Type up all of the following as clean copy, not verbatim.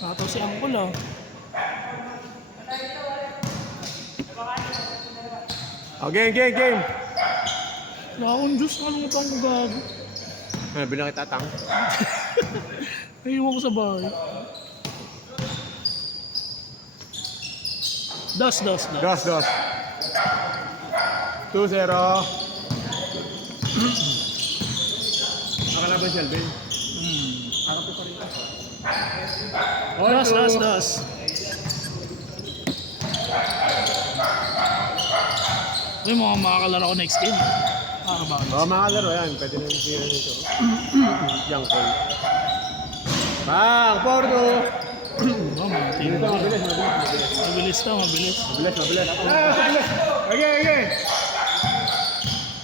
Nakataw si Angkol ah. Oh, game. Wala akong juice, ano mo pang gago? Bilang kita tang. Naiiwan ko sa bahay. Das. Dos. 2-0. Nakalaban si Alvin. Harap ko pa rin ka. Das. Yung mga makakalaro ko next game. Makakabakas. Mga laro yan. Pwede na yung tira nito. Yang call. Bang! Porto! Mga team. Mabilis. Mabilis. Okay.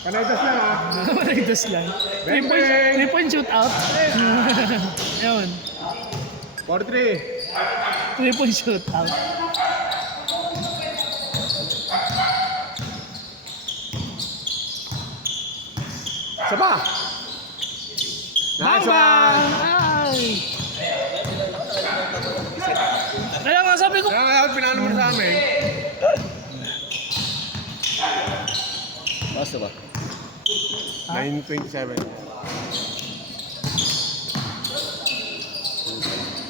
Kanaitas lang ha. Nagdas lang. 3 point shootout. Ayun. 4-3. 3 point shootout. Isa pa. Nice one! Ay! Kaya nga sabi ko, Kaya pinano mo sa amin. Basta ba? 9:27.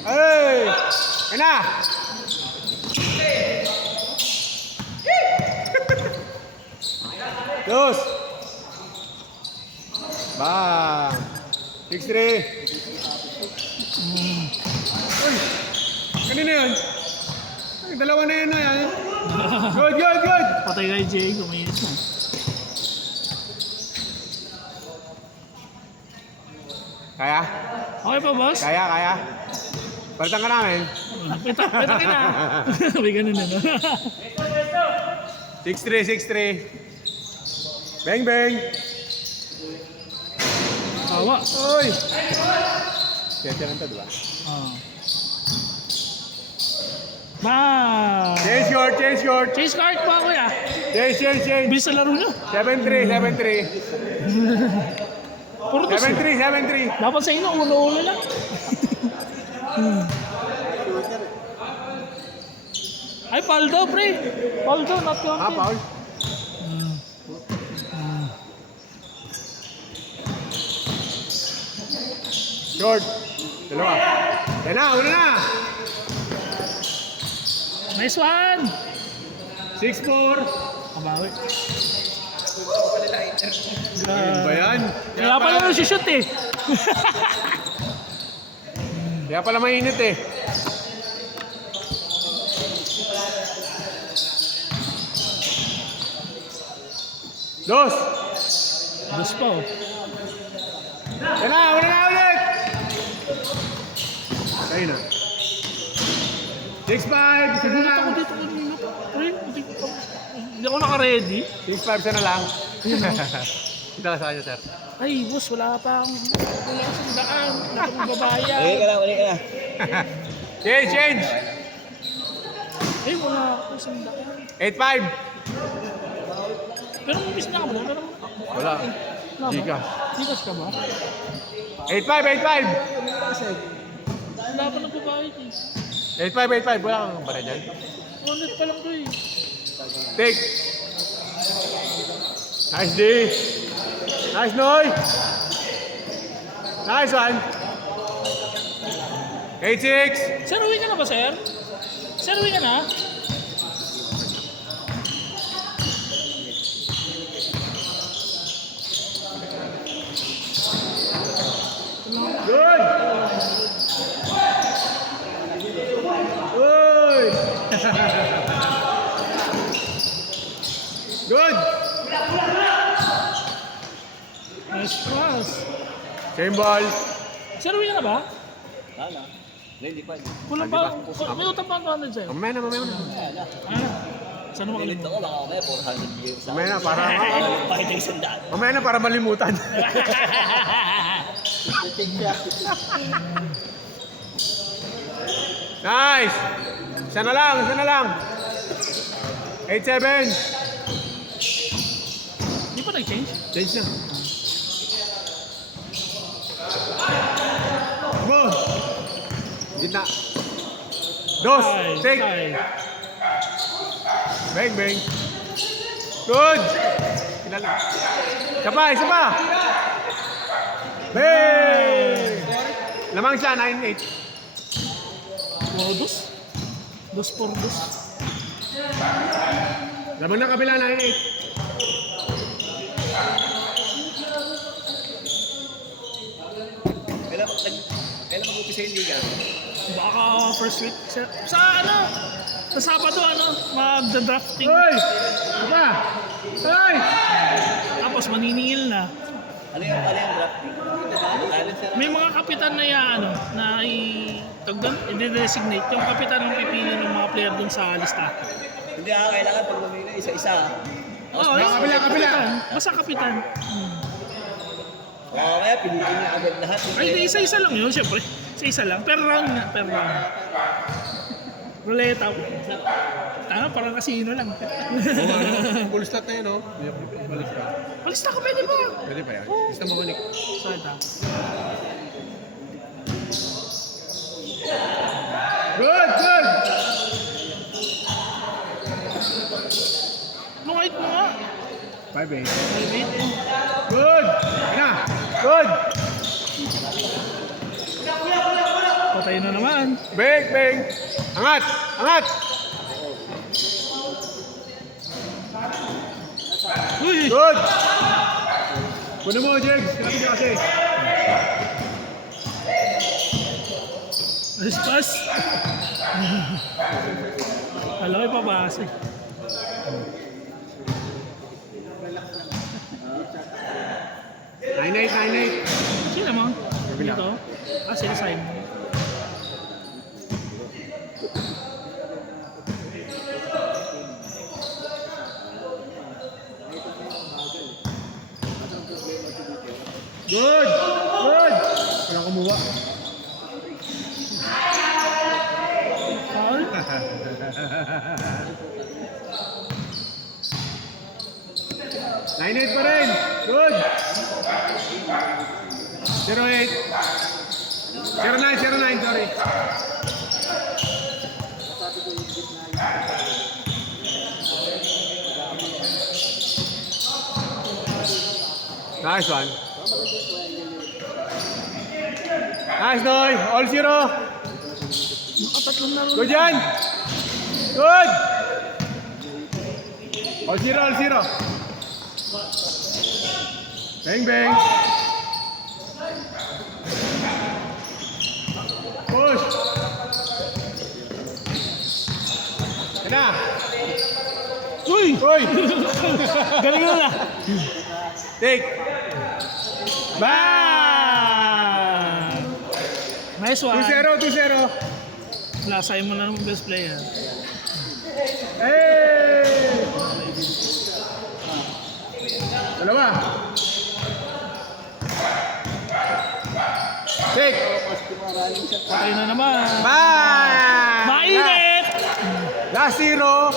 Hey! Kaya na! Dos! Bang! 6-3! Uy! Kanina yun? Ay, dalawa na yun na yan. Good! patay kay Jay, kuminis na. Kaya? Okay pa, boss? Kaya? Palitan ka namin. Pita ka na. May ganun na, no? 6-3. Bang! Tawa. Uy! Kaya lang ito, diba? Change short! Chase card pa ako ya. Change! Bilis sa laro nyo. 7-3. Puro tos. 7-3. Dapat sa inyo, ulo lang. Ay, Paldo, pre. Paldo, not counted. Paul? Short. Dalawa. Yan na, una na. Nice one. 6-4. Kabawi. Ayun ba yan? Kaya pala nung shoot eh. Kaya pala mainit eh. Dos. Dos pa oh. Yan na, una na ulit. Ayun na. 6-5. Nagulat ako dito kanina. Pre, hindi ako naka-ready. 6-5 sana lang. Kita ka sa kanya, sir. Ay, boss, wala pa akong sandaan. Wala akong babayan. Uli ka na. Change. Ay, wala akong sandaan. 8-5. Pero miss na ka ba? Wala. Gika. Gikas ka ba? 8-5. Wala pa nagbabayad eh. 8-5. Wala kang bara dyan. 100 pa lang to eh. Take. Nice D. Nice Noy. Nice one. 8-6. Sir, uwi ka na ba, sir? Sir, uwi ka na? Good. Uy. Good. Nice pass. Same ball. Sir, uwi ka na ba? Wala. Hindi pa. Kulang pa. May utang pa ang 200 sa'yo. Mamaya na. Saan naman Nilito kalimut? ko, baka may 400 years. Mamaya na para Bakit yung sandaan? mamaya na para malimutan. Nice. Isa na lang. 8-7. Di pa nag-change? Change na. Come on. Gitna. Dos. Ay, Take. ay. Bang, bang. Good. Kilala. Isa pa, isa pa. Bang! Lamang siya, 9-8. Wow, dos. Dos por dos. Lamang na kabila, 9-8. Kailan mag-upisa yung liga? Baka first week. Sa ano? Sa Sabado, ano? Magda-drafting. Hoy! Isa pa. Hoy! Tapos maniningil na. Ano yung drafting? May mga kapitan na yan, ano, na i-designate. Yung kapitan ang pipili ng mga player dun sa lista. Hindi kailangan pag mamili isa-isa. Oo, yung kabila, kabila. kapitan. Basta kapitan. Oo, kaya pilitin niya agad lahat. Ay, hindi, isa-isa lang yun, syempre. Isa-isa lang. Per round nga, per round. Ruleta. Tama, parang casino lang. Full stat na yun, no? Balik ka. Palista ka, pwede ba? Pwede pa yan. Gusto mo manik. Saan ta? Good, good! Nung 8 mo nga. 5-8. Wait. Good! Yan na! Good! Patay na naman. Bang, bang! Angat! Angat! Uy! Good! Kuno mo, Jegs. Kailangan niya kasi. Aspas! Alam ko ipabasa. Nine, 9-8. Sino mo? Kabila. Dito? Ah, sila Simon. Good! Good! Walang kumuha. Foul? 9-8 pa rin. Good! 0-8. 0-9, sorry. Nice one. Nice, Noy. All 0. Nakatatlong laro. Good yan. Good. All 0, all 0. Bang, bang. Push. Yan na. Uy! Uy. Galing na na. Take. Bang! Nice one. 2-0, 2-0. Lasay mo na naman best player. Hey! Dalawa. Take. Patay na naman. Bye! Mainit! Last 0.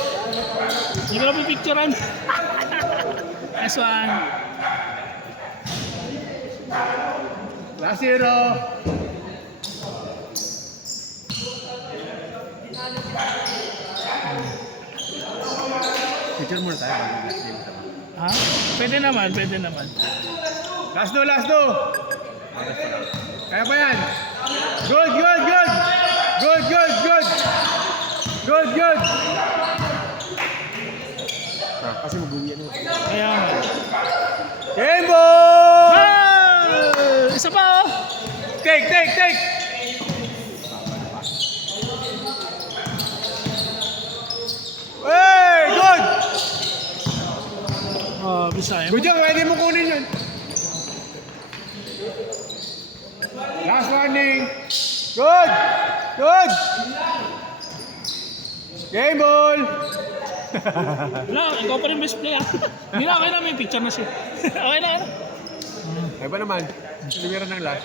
Hindi ko na pipicturean. Nice one. Last 0. Picture muna tayo. Ha? Pwede naman, pwede naman. Last 2, last 2. Kaya pa yan. Good, good, good. Good, good, good. Good, good. Kasi mag-uwi ano. Kaya nga. Game ball! Ah! Isa pa oh! Take, take, take. Hey, good. Oh, Bisaya. Good job, pwede mo kunin yun. Last warning. Good. Good. Game ball. Wala, ikaw pa rin best player. Hindi na, okay na, may picture na siya. Okay na, ano? Ay ba naman? Sinimira ng last.